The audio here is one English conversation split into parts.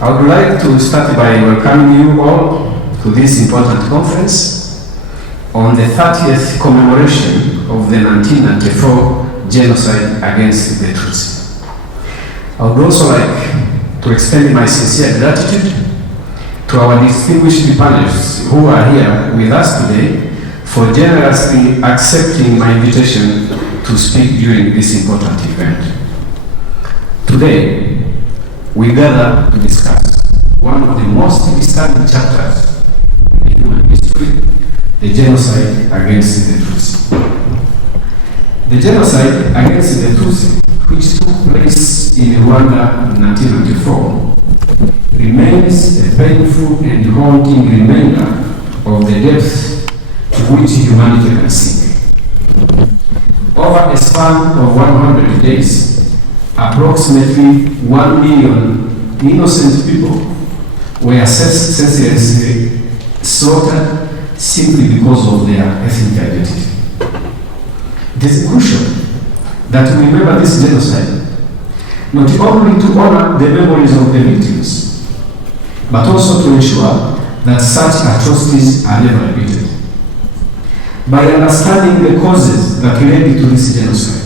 I would like to start by welcoming you all to this important conference on the 30th commemoration of the 1994 genocide against the Tutsi. I would also like to extend my sincere gratitude to our distinguished panelists who are here with us today for generously accepting my invitation to speak during this important event. Today, we gather to discuss one of the most disturbing chapters in human history, the genocide against the Tutsi. The genocide against the Tutsi, which took place in Rwanda in 1994, remains a painful and haunting reminder of the depth to which humanity can sink. Over a span of 100 days, approximately 1 million innocent people were senselessly slaughtered simply because of their ethnic identity. It is crucial that we remember this genocide, not only to honor the memories of the victims, but also to ensure that such atrocities are never repeated. By understanding the causes that led to this genocide,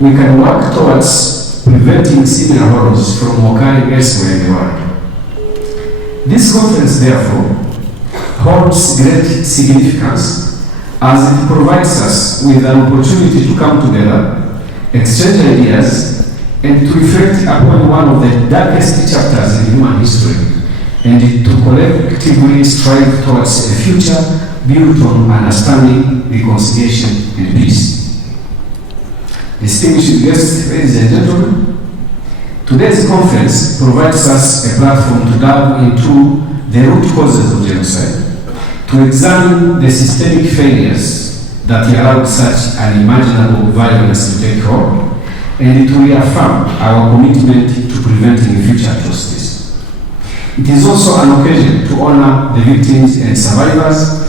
we can work towards preventing similar horrors from occurring elsewhere in the world. This conference, therefore, holds great significance as it provides us with an opportunity to come together, exchange ideas, and to reflect upon one of the darkest chapters in human history, and to collectively strive towards a future built on understanding, reconciliation, and peace. Distinguished guests, ladies and gentlemen, today's conference provides us a platform to delve into the root causes of genocide, to examine the systemic failures that allowed such unimaginable violence to take hold, and to reaffirm our commitment to preventing future atrocities. It is also an occasion to honor the victims and survivors,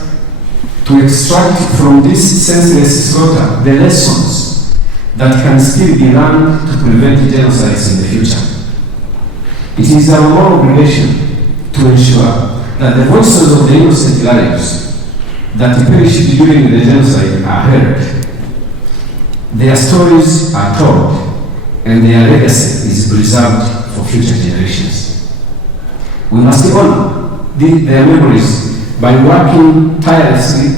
to extract from this senseless slaughter the lessons that can still be learned to prevent genocides in the future. It is our moral obligation to ensure that the voices of the innocent lives that perished during the genocide are heard, their stories are told, and their legacy is preserved for future generations. We must honor their memories by working tirelessly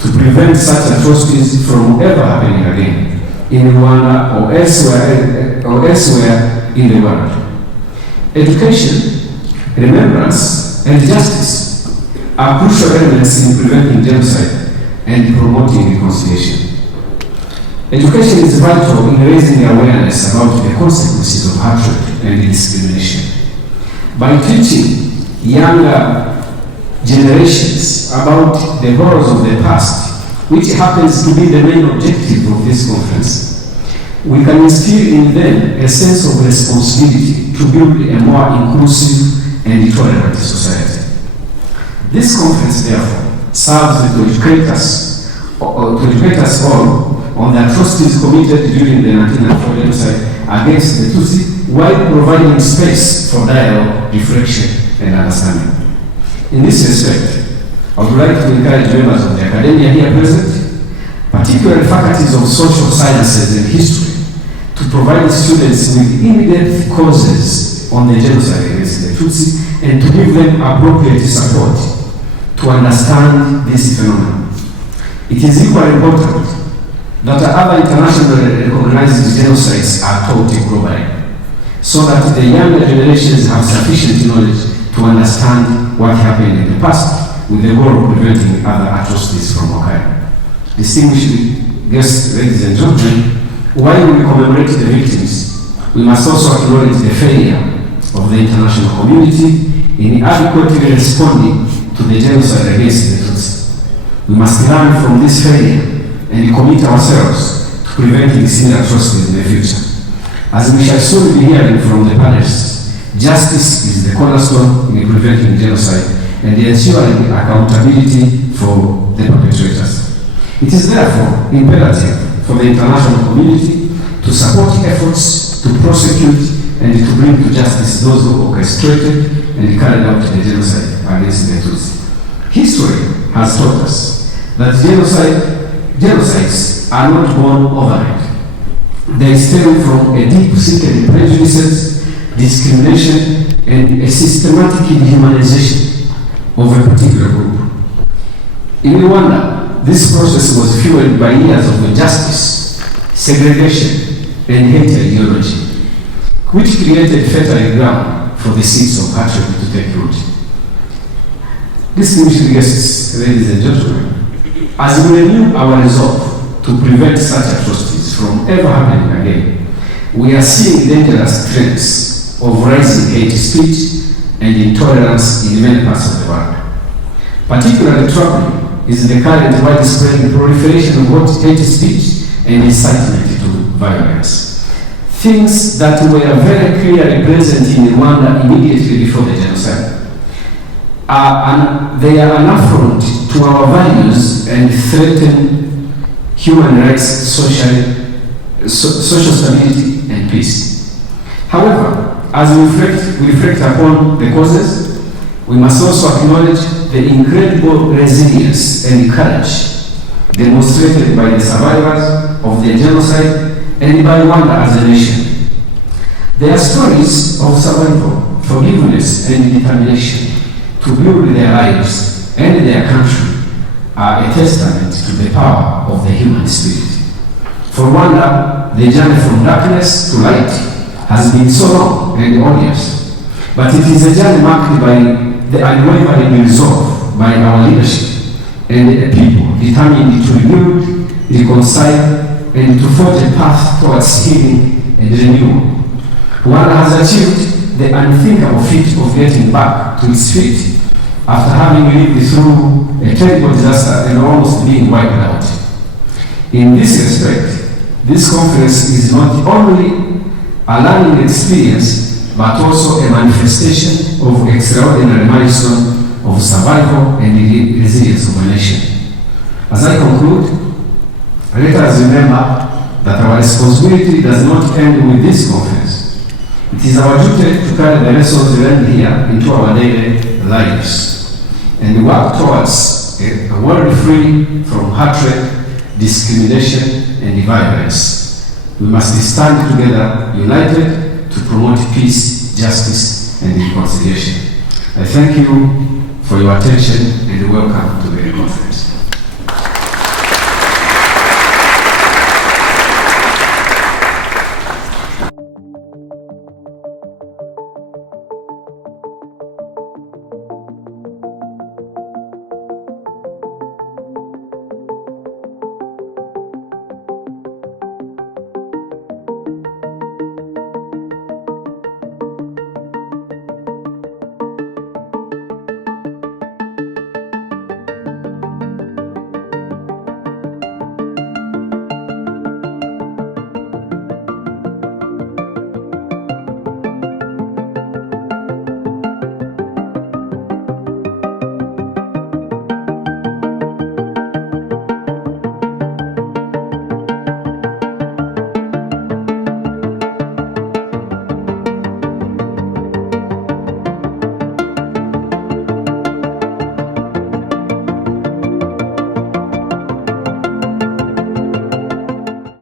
to prevent such atrocities from ever happening again in Rwanda or elsewhere in the world. Education, remembrance, and justice are crucial elements in preventing genocide and promoting reconciliation. Education is vital in raising awareness about the consequences of hatred and discrimination. By teaching younger generations about the horrors of the past, which happens to be the main objective of this conference, we can instill in them a sense of responsibility to build a more inclusive and tolerant society. This conference, therefore, serves to educate us all on the atrocities committed during the 1994 genocide against the Tutsi, while providing space for dialogue, reflection, and understanding. In this respect, I would like to encourage members of the academia here present, particularly faculties of social sciences and history, to provide students with in-depth courses on the genocide against the Tutsi and to give them appropriate support to understand this phenomenon. It is equally important that other internationally recognized genocides are taught globally, so that the younger generations have sufficient knowledge to understand what happened in the past, with the goal of preventing other atrocities from occurring. Distinguished guests, ladies and gentlemen, while we commemorate the victims, we must also acknowledge the failure of the international community in adequately responding to the genocide against the Tutsi. We must learn from this failure and commit ourselves to preventing similar atrocities in the future. As we shall soon be hearing from the panelists, justice is the cornerstone in preventing genocide and ensuring accountability for the perpetrators. It is therefore imperative for the international community to support efforts to prosecute and to bring to justice those who orchestrated and carried out the genocide against the Tutsi. History has taught us that genocides are not born overnight. They stem from a deep-seated prejudices, discrimination, and a systematic dehumanization of a particular group. In Rwanda, this process was fueled by years of injustice, segregation, and hate ideology, which created fertile ground for the seeds of hatred to take root. Distinguished guests, ladies and gentlemen, as we renew our resolve to prevent such atrocities from ever happening again, we are seeing dangerous trends of rising hate speech and intolerance in many parts of the world. Particularly troubling is the current widespread proliferation of hate speech and incitement to violence. Things that were very clearly present in Rwanda immediately before the genocide. They are an affront to our values and threaten human rights, social stability, and peace. However, as we reflect upon the causes, we must also acknowledge the incredible resilience and courage demonstrated by the survivors of the genocide and by Rwanda as a nation. Their stories of survival, forgiveness, and determination to build their lives and their country are a testament to the power of the human spirit. For Rwanda, the journey from darkness to light has been so long and arduous, but it is a journey marked by the unwavering resolve by our leadership and a people determined to rebuild, reconcile, and to forge a path towards healing and renewal. Rwanda has achieved the unthinkable feat of getting back to its feet after having lived through a terrible disaster and almost being wiped out. In this respect, this conference is not only a learning experience, but also a manifestation of extraordinary milestone of survival and resilience of a nation. As I conclude, let us remember that our responsibility does not end with this conference. It is our duty to carry the lessons learned here into our daily lives and work towards a world free from hatred, discrimination, and violence. We must stand together, united, to promote peace, justice, and reconciliation. I thank you for your attention and welcome to the conference.